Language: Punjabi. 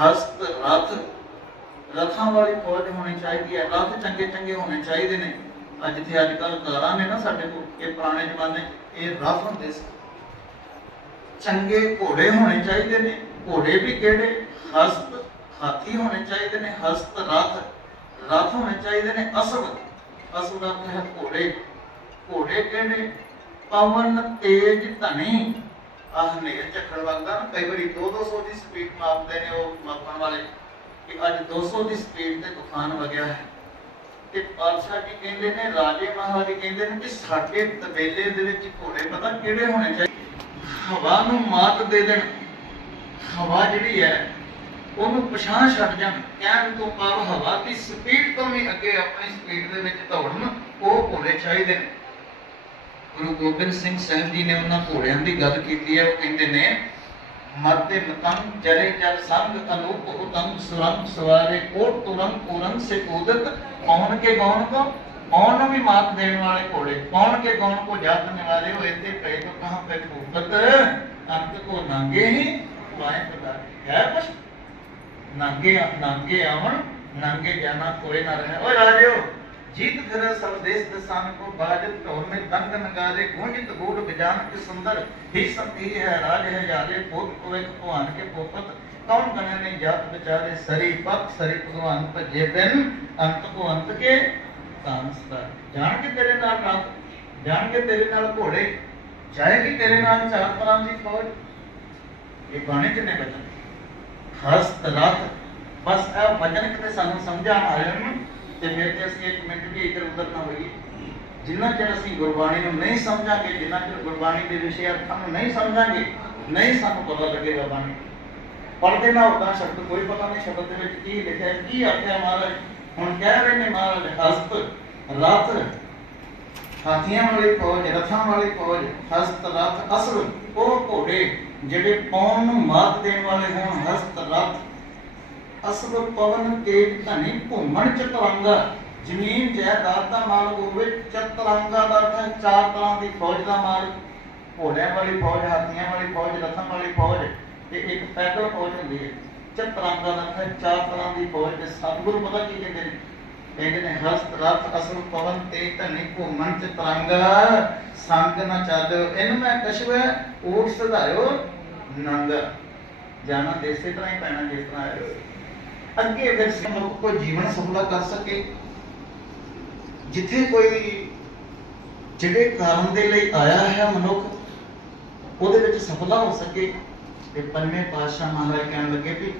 ਹਸਤ, ਰਥ, ਰਥਾਂ ਵਾਲੀ ਫੌਜ ਹੋਣੀ ਚਾਹੀਦੀ ਹੈ। ਰਥ ਚੰਗੇ ਚੰਗੇ ਹੋਣੇ ਚਾਹੀਦੇ ਨੇ। ਅੱਜ ਜਿੱਥੇ ਅੱਜ ਕੱਲ ਕਾਰਾਂ ਨੇ ਨਾ ਸਾਡੇ ਕੋਲ, ਇਹ ਪੁਰਾਣੇ ਜ਼ਮਾਨੇ, ਇਹ ਰਥ ਹੁੰਦੇ ਸੀ। ਚੰਗੇ ਘੋੜੇ ਹੋਣੇ ਚਾਹੀਦੇ ਨੇ। ਘੋੜੇ ਵੀ ਕਿਹੜੇ? ਹਸਤ, ਹਾਥੀ ਹੋਣੇ ਚਾਹੀਦੇ ਨੇ। ਹਸਤ, ਰਥ ਰਥ ਹੋਣੇ ਚਾਹੀਦੇ ਨੇ। ਅਸਵ ਅਸਵ ਦਾ ਹੈ ਘੋੜੇ। ਘੋੜੇ ਕਿਹੜੇ? ਪਵਨ, ਤੇਜ, ਧਨੀ। ਆਹ ਨੇ ਝੱਖੜ ਵਗਦਾ ਨਾ, ਕਈ ਵਾਰੀ 2-200 ਦੀ ਸਪੀਡ ਮਾਪਦੇ ਨੇ ਉਹ ਮਾਪਣ ਵਾਲੇ, ਕਿ ਅੱਜ 200 ਦੀ ਸਪੀਡ ਤੇ ਤੂਫਾਨ ਵਗਿਆ ਹੈ। ਤੇ ਪਾਤਸ਼ਾਹ ਜੀ ਕਹਿੰਦੇ ਨੇ, ਰਾਜੇ ਮਹਾਰਾਜੇ ਕਹਿੰਦੇ ਨੇ ਕਿ ਸਾਡੇ ਤਬੇਲੇ ਦੇ ਵਿੱਚ ਘੋੜੇ ਪਤਾ ਕਿਹੜੇ ਹੋਣੇ ਚਾਹੀਦੇ ਹਵਾ ਨੂੰ ਮਾਤ ਦੇ ਦੇਣ। ਹਵਾ ਜਿਹੜੀ ਹੈ, ਉਹਨੂੰ ਪਛਾਣ ਛੱਡ ਜਾਣ। ਕਹਿਣ ਤੋਂ ਭਾਵ ਹਵਾ ਦੀ ਸਪੀਡ ਤੋਂ ਵੀ ਅੱਗੇ ਆਪਣੀ ਸਪੀਡ ਦੇ ਵਿੱਚ ਦੌੜਨ, ਉਹ ਘੋੜੇ ਚਾਹੀਦੇ ਨੇ। ਗੁਰੂ ਗੋਬਿੰਦ ਸਿੰਘ ਸਾਹਿਬ ਜੀ ਨੇ ਉਹਨਾਂ ਘੋੜਿਆਂ ਦੀ ਗੱਲ ਕੀਤੀ ਹੈ, ਉਹ ਕਹਿੰਦੇ ਨੇ ਮਰਦੇ ਮਤੰਗ ਜਲੇ ਜਲ ਸੰਗ ਅਨੂਪ ਉਤੰਗ ਸੁਰੰਗ ਸਵਾਰੇ, ਕੋਟ ਤੁਰੰਗ ਪੂਰੰਗ ਸੇ ਕੂਦਤ ਕੌਣ ਕੇ ਗੌਣ ਕੋ ਕੌਣ ਨੂੰ ਵੀ ਮਾਤ ਦੇਣ ਵਾਲੇ ਘੋੜੇ ਕੌਣ ਕੇ ਗੌਣ ਕੋ ਜਾਤਨੇ ਵਾਲੇ ਹੋ ਇੱਥੇ ਪਏ ਤੋਂ ਕਹਾਂ ਪੇ ਕੂਦਤ ਅੰਤ ਕੋ ਨੰਗੇ ਹੀ, ਮਾਏ ਪਤਾ ਹੈ ਕੁਛ। ਨੰਗੇ ਨੰਗੇ ਆਵਣ, ਨੰਗੇ ਜਾਣਾ ਕੋਈ ਨਾ ਰਹੇ। ਓਏ ਰਾਜਿਓ जीत धर सर्वदेश दशान को बाजत तौर में दंग नगारे, गुंजित गूढ़ बिजान के सुंदर। ही संती है, राज है, यारे, पोत को एक भगवान के पोपत। कौन गणे ने जात बेचारे, सरी पक सरी भगवान पर जेबन अंत को अंत के सांसदार जान के तेरे नाल रात जान के तेरे नाल घोड़े कि तेरे नाल चार पराम की फौज। ये गाने कितने बचन हस्त रात, बस ए वचन के सानू समझा आया ਤੇ ਮੇਰੇ ਤੇ ਅਸੀਂ ਇੱਕ ਮਿੰਟ ਵੀ ਇਧਰ ਉਧਰ ਨਾ ਹੋਈਏ। ਜਿੰਨਾ ਚਿਰ ਅਸੀਂ ਗੁਰਬਾਣੀ ਨੂੰ ਨਹੀਂ ਸਮਝਾਂਗੇ, ਜਿੰਨਾ ਚਿਰ ਗੁਰਬਾਣੀ ਦੇ ਵਿਸ਼ੇ ਅਰਥਾਂ ਨੂੰ ਨਹੀਂ ਸਮਝਾਂਗੇ, ਨਹੀਂ ਸਾਨੂੰ ਪਤਾ ਲੱਗੇਗਾ ਬਾਣੀ। ਪੜ੍ਹਦੇ ਨਾ ਉਦਾਂ ਸ਼ਬਦ ਕੋਈ ਪਤਾ ਨਹੀਂ ਸ਼ਬਦ ਦੇ ਵਿੱਚ ਕੀ ਲਿਖਿਆ, ਕੀ ਆਖਿਆ ਮਹਾਰਾਜ। ਹੁਣ ਕਹਿ ਰਹੇ ਨੇ ਮਹਾਰਾਜ, ਹਸਤ ਰਥ ਹਾਥੀਆਂ ਵਾਲੀ ਫੌਜ ਰਥਾਂ ਵਾਲੇ ਫੌਜ ਹਸਤ ਰਥ ਅਸਲ, ਉਹ ਘੋੜੇ ਜਿਹੜੇ ਪੌਣ ਨੂੰ ਮਾਤ ਦੇਣ ਵਾਲੇ ਹੋਣ, ਹਸਤ ਰਥ ਅਸਲ ਪਵਨ ਤੇਜ ਧਨੀ ਘੁੰਮਣ ਚਤਰੰਗਾ, ਜ਼ਮੀਨ ਜਾਇਦਾਦ ਦਾ ਮਾਲਕ ਹੋਵੇ ਚਤਰੰਗਾ ਦਾ ਅਰਥ ਹੈ ਚਾਰ ਤਰ੍ਹਾਂ ਦੀ ਫੌਜ ਦਾ ਮਾਲਕ। ਘੋੜਿਆਂ ਵਾਲੀ ਫੌਜ, ਹਾਥੀਆਂ ਵਾਲੀ ਫੌਜ, ਰਥਾਂ ਵਾਲੀ ਫੌਜ ਤੇ ਇੱਕ ਪੈਦਲ ਫੌਜ ਹੁੰਦੀ ਹੈ। ਚਤਰੰਗਾ ਦਾ ਅਰਥ ਹੈ ਚਾਰ ਤਰ੍ਹਾਂ ਦੀ ਫੌਜ ਤੇ ਸਤਿਗੁਰੂ ਪਤਾ ਕੀ ਕਹਿੰਦੇ ਨੇ? ਕਹਿੰਦੇ ਨੇ, ਹਸਤ ਰਥ ਅਸਲ ਪਵਨ ਤੇ ਧਨੀ ਘੁੰਮਣ ਚ ਤਰੰਗ ਸੰਗ ਨਾ ਚੱਲ। ਇਹਨੂੰ ਮੈਂ ਕਸ਼ਵ ਊਟ ਸਧਾਇਓ ਨੰਗ। ਜਾਣਾ ਦੇਸੇ ਤਰ੍ਹਾਂ ਹੀ ਪੈਣਾ, ਜਿਸ ਤਰ੍ਹਾਂ ਆਇਆ ਅੱਗੇ ਫਿਰ ਮਨੁੱਖ ਕੋਈ ਜੀਵਨ ਸਫਲਾ ਕਰ ਸਕੇ, ਜਿੱਥੇ ਕੋਈ ਜਿਹੜੇ ਕਾਰਨ ਦੇ ਲਈ ਆਇਆ ਹੈ ਮਨੁੱਖ, ਉਹਦੇ ਵਿੱਚ ਸਫਲਾ ਹੋ ਸਕੇ, ਤੇ ਪੰਜਵੇਂ ਪਾਤਸ਼ਾਹ ਮਹਾਰਾਜ ਕਹਿਣ ਲੱਗੇ ਵੀ